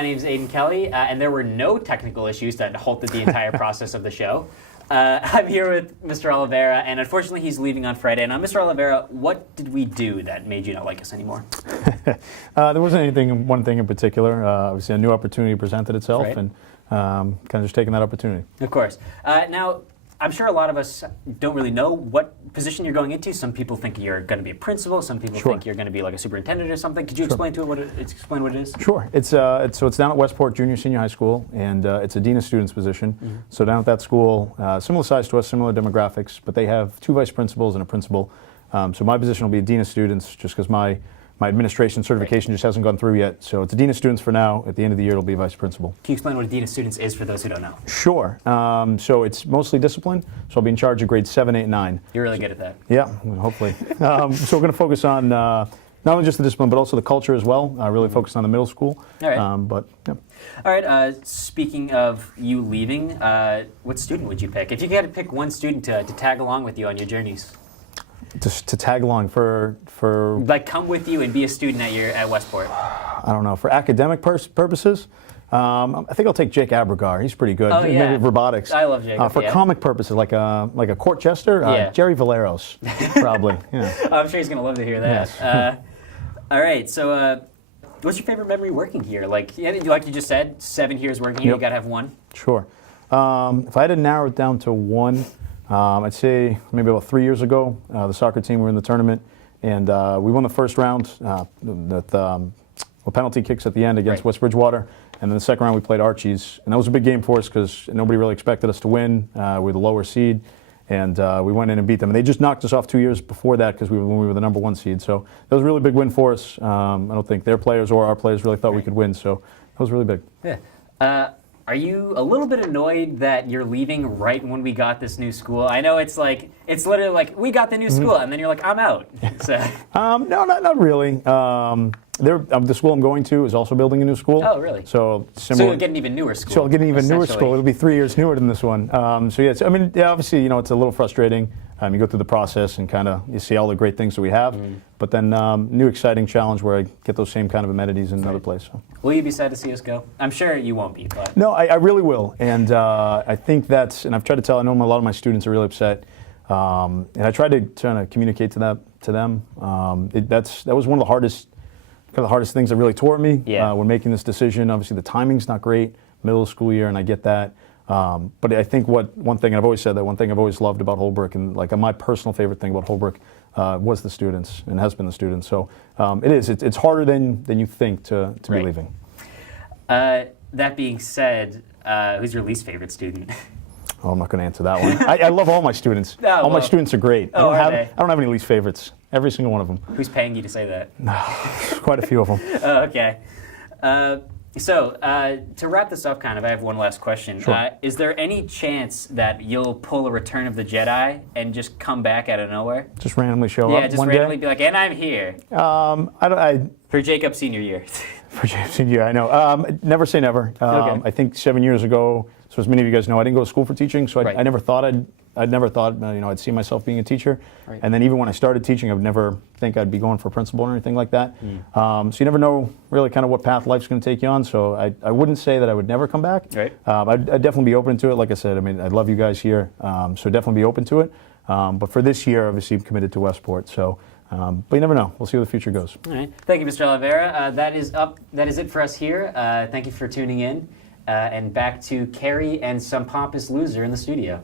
My name is Aiden Kelly, and there were no technical issues that halted the entire process of the show. I'm here with Mr. Olivera, and unfortunately he's leaving on Friday. And Mr. Olivera, what did we do that made you not like us anymore? There wasn't one thing in particular. Obviously, a new opportunity presented itself, right. And kind of just taking that opportunity. Of course. Now, I'm sure a lot of us don't really know what position you're going into. Some people think you're going to be a principal. Some people think you're going to be like a superintendent or something. Could you explain to it explain what it is? Sure. It's down at Westport Junior Senior High School, and it's a dean of students position. Mm-hmm. So down at that school, similar size to us, similar demographics, but they have two vice principals and a principal. So my position will be a dean of students, just because my administration certification just hasn't gone through yet. So it's a dean of students for now. At the end of the year, it'll be vice principal. Can you explain what a dean of students is for those who don't know? Sure. So it's mostly discipline. So I'll be in charge of grades 7, 8, 9. You're really good at that. Yeah, hopefully. So we're going to focus on not only just the discipline, but also the culture as well. Really focused on the middle school. All right. Yeah. All right. Speaking of you leaving, what student would you pick? If you had to pick one student to tag along with you on your journeys. Just to tag along for like come with you and be a student at Westport. I don't know, for academic purposes. I think I'll take Jake Abergar. He's pretty good. Oh, yeah. Maybe robotics. I love Jake. For comic purposes, like a court jester, Jerry Valeros, probably. Yeah. I'm sure he's gonna love to hear that. Yes. All right. So, what's your favorite memory working here? Like you just said, 7 years working here. Yep. You gotta have one. Sure. If I had to narrow it down to one. I'd say maybe about 3 years ago, the soccer team were in the tournament, and we won the first round with penalty kicks at the end against West Bridgewater, and then the second round we played Archie's, and that was a big game for us because nobody really expected us to win. We're the lower seed, and we went in and beat them. And they just knocked us off 2 years before that because when we were the number 1 seed. So that was a really big win for us. I don't think their players or our players really thought we could win, so that was really big. Yeah. Are you a little bit annoyed that you're leaving right when we got this new school? I know it's literally like, we got the new school, and then you're like, I'm out. So. No, not really. The school I'm going to is also building a new school. Oh, really? So you'll get an even newer school. So I'll get an even newer school. It'll be 3 years newer than this one. Obviously, it's a little frustrating. You go through the process and kind of you see all the great things that we have, but then new exciting challenge where I get those same kind of amenities in another place. So. Will you be sad to see us go? I'm sure you won't be, but. No, I really will, and I think and I've tried to tell. I know a lot of my students are really upset, and I tried to communicate to them. That was one of the hardest things that really tore me when making this decision. Obviously, the timing's not great, middle of school year, and I get that. But I think one thing I've always loved about Holbrook, and like my personal favorite thing about Holbrook was the students, and has been the students. So it's harder than you think to be leaving. That being said, who's your least favorite student? Oh, I'm not going to answer that one. I love all my students. My students are great. I don't have any least favorites. Every single one of them. Who's paying you to say that? Quite a few of them. Okay. So, to wrap this up I have one last question. Sure. Is there any chance that you'll pull a Return of the Jedi and just come back out of nowhere? Just randomly show up one day? Yeah, just randomly be like, and I'm here. For Jacob's senior year. For Jacob's senior year, I know. Never say never. Okay. I think 7 years ago, so as many of you guys know, I didn't go to school for teaching, so I never thought I'd see myself being a teacher. Right. And then even when I started teaching, I would never think I'd be going for principal or anything like that. So you never know really kind of what path life's going to take you on. So I wouldn't say that I would never come back. Right. I'd definitely be open to it. Like I said, I love you guys here, so definitely be open to it. But for this year, obviously, I'm committed to Westport. So, but you never know. We'll see where the future goes. All right. Thank you, Mr. Olivera. That is it for us here. Thank you for tuning in. And back to Carrie and some pompous loser in the studio.